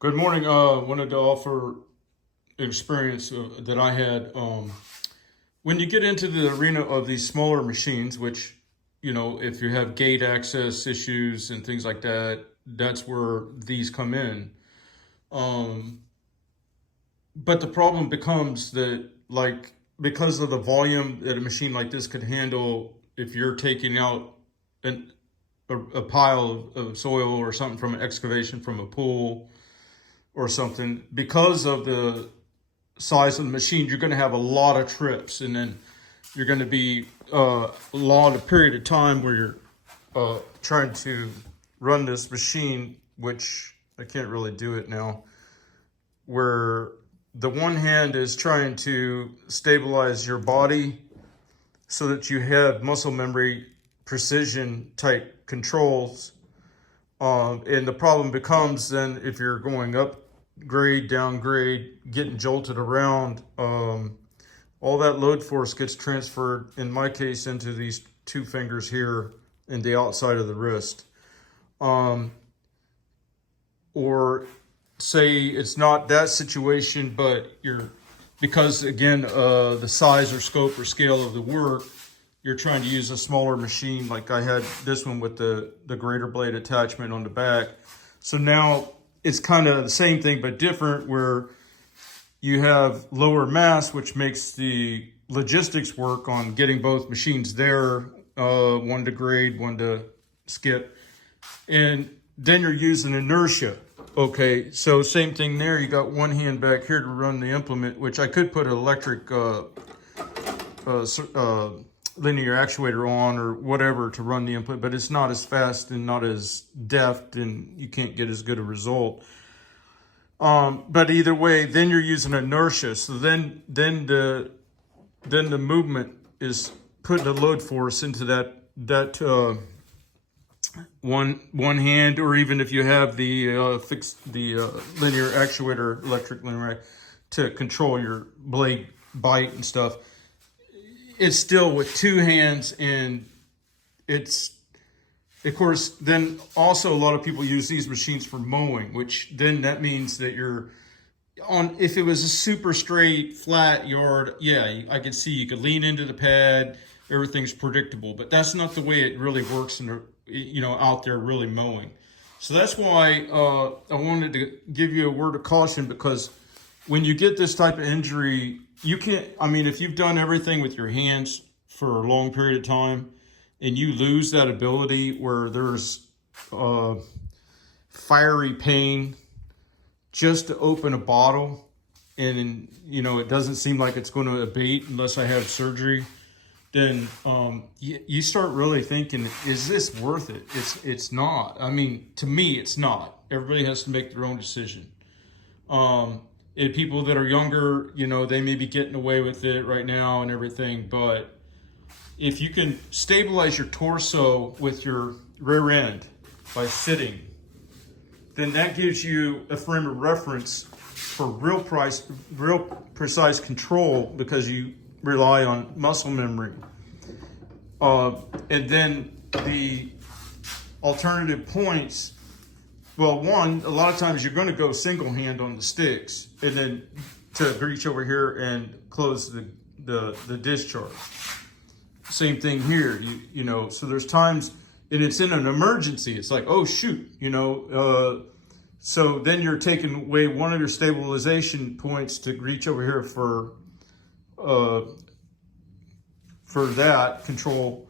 Good morning. Wanted to offer experience that I had. When you get into the arena of these smaller machines, which, if you have gate access issues and things like that, that's where these come in. Um, but the problem becomes that, like, because of the volume that a machine like this could handle, if you're taking out a pile of soil or something from an excavation from a pool or something, because of the size of the machine, you're going to have a lot of trips, and then you're going to be a long period of time where you're trying to run this machine, which I can't really do it now, where the one hand is trying to stabilize your body so that you have muscle memory precision type controls. And the problem becomes then if you're going up grade, down grade, getting jolted around, all that load force gets transferred, in my case, into these two fingers here and the outside of the wrist. Or say it's not that situation, but because again, the size or scope or scale of the work, you're trying to use a smaller machine. Like I had this one with the greater blade attachment on the back. So now it's kind of the same thing, but different, where you have lower mass, which makes the logistics work on getting both machines there, one to grade, one to skip. And then you're using inertia. Okay, so same thing there. You got one hand back here to run the implement, which I could put an electric linear actuator on or whatever to run the implement, but it's not as fast and not as deft, and you can't get as good a result. But either way, then you're using inertia. So then the movement is putting a load force into that one hand, or even if you have the linear actuator, electric linear, to control your blade bite and stuff. It's still with two hands, and it's, of course, then also a lot of people use these machines for mowing, which then that means that you're on, if it was a super straight, flat yard, yeah, I could see you could lean into the pad, everything's predictable, but that's not the way it really works out there really mowing. So that's why I wanted to give you a word of caution, because when you get this type of injury, you can't, if you've done everything with your hands for a long period of time and you lose that ability where there's fiery pain just to open a bottle, and it doesn't seem like it's going to abate unless I have surgery, then you start really thinking, is this worth it? It's not. To me, it's not. Everybody has to make their own decision. And people that are younger, they may be getting away with it right now and everything, but if you can stabilize your torso with your rear end by sitting, then that gives you a frame of reference for real precise control, because you rely on muscle memory. And then the alternative points, well, one, a lot of times you're going to go single hand on the sticks, and then to reach over here and close the discharge. Same thing here, so there's times, and it's in an emergency, it's like, oh shoot, so then you're taking away one of your stabilization points to reach over here for that control.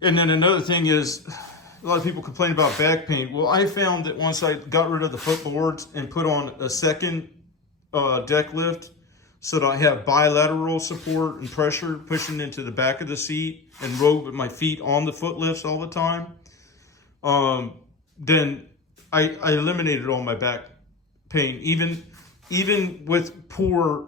And then another thing is, a lot of people complain about back pain. Well, I found that once I got rid of the footboards and put on a second deck lift, so that I have bilateral support and pressure pushing into the back of the seat, and rode with my feet on the foot lifts all the time, then I eliminated all my back pain, even with poor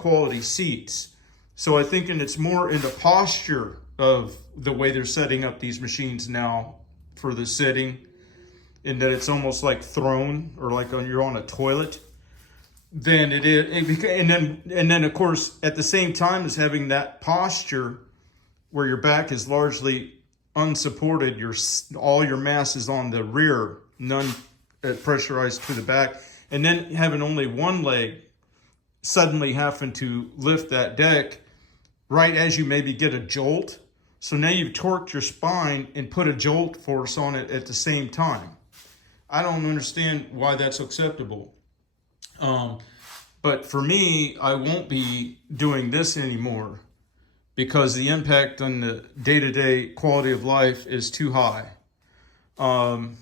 quality seats. So I think it's more in the posture of the way they're setting up these machines now for the sitting, in that it's almost like thrown, or like you're on a toilet, than it is. And then of course, at the same time as having that posture where your back is largely unsupported, all your mass is on the rear, none pressurized to the back, and then having only one leg, suddenly having to lift that deck right as you maybe get a jolt. So now you've torqued your spine and put a jolt force on it at the same time. I don't understand why that's acceptable. But for me, I won't be doing this anymore because the impact on the day-to-day quality of life is too high. And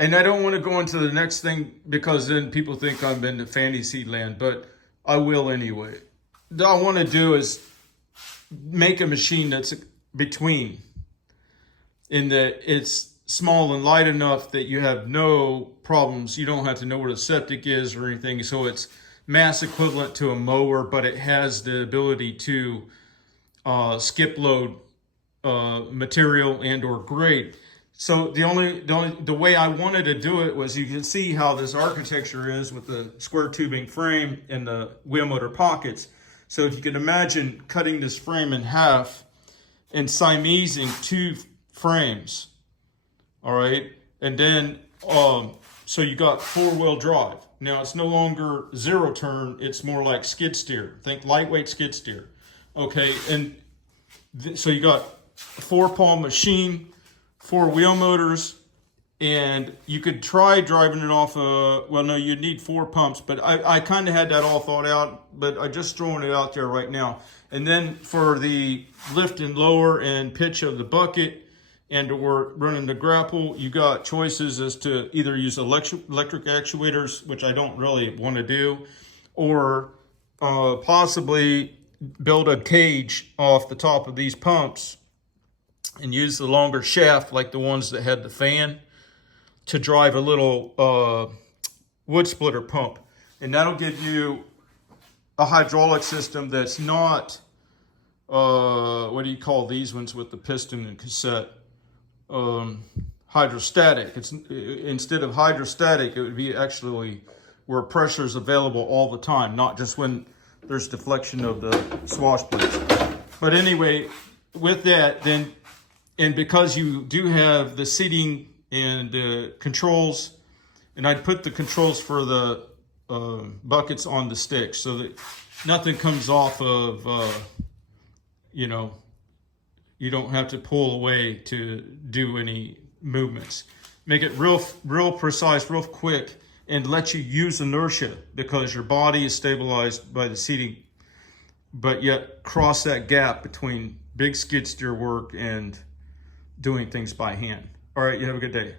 I don't want to go into the next thing because then people think I'm into fantasy land, but I will anyway. What I want to do is make a machine that's between, in that it's small and light enough that you have no problems. You don't have to know where the septic is or anything. So it's mass equivalent to a mower, but it has the ability to skip load material and or grade. So the way I wanted to do it was, you can see how this architecture is with the square tubing frame and the wheel motor pockets. So if you can imagine cutting this frame in half and Siamesing two frames, all right, and then so you got four-wheel drive. Now it's no longer zero turn; it's more like skid steer. Think lightweight skid steer. Okay, and so you got a 4-pawl machine, 4 wheel motors, and you could try driving it off well, no, you'd need 4 pumps, but I kind of had that all thought out, but I just throwing it out there right now. And then for the lift and lower and pitch of the bucket and or running the grapple, you got choices as to either use electric actuators, which I don't really want to do, or possibly build a cage off the top of these pumps and use the longer shaft like the ones that had the fan to drive a little wood splitter pump. And that'll give you a hydraulic system that's not, what do you call these ones with the piston and cassette? Hydrostatic. It's instead of hydrostatic, it would be actually where pressure is available all the time, not just when there's deflection of the swash plates. But anyway, with that, then, and because you do have the seating and the controls, and I'd put the controls for the buckets on the sticks so that nothing comes off of, you know, you don't have to pull away to do any movements. Make it real precise, real quick, and let you use inertia because your body is stabilized by the seating, but yet cross that gap between big skid steer work and doing things by hand. All right, you have a good day.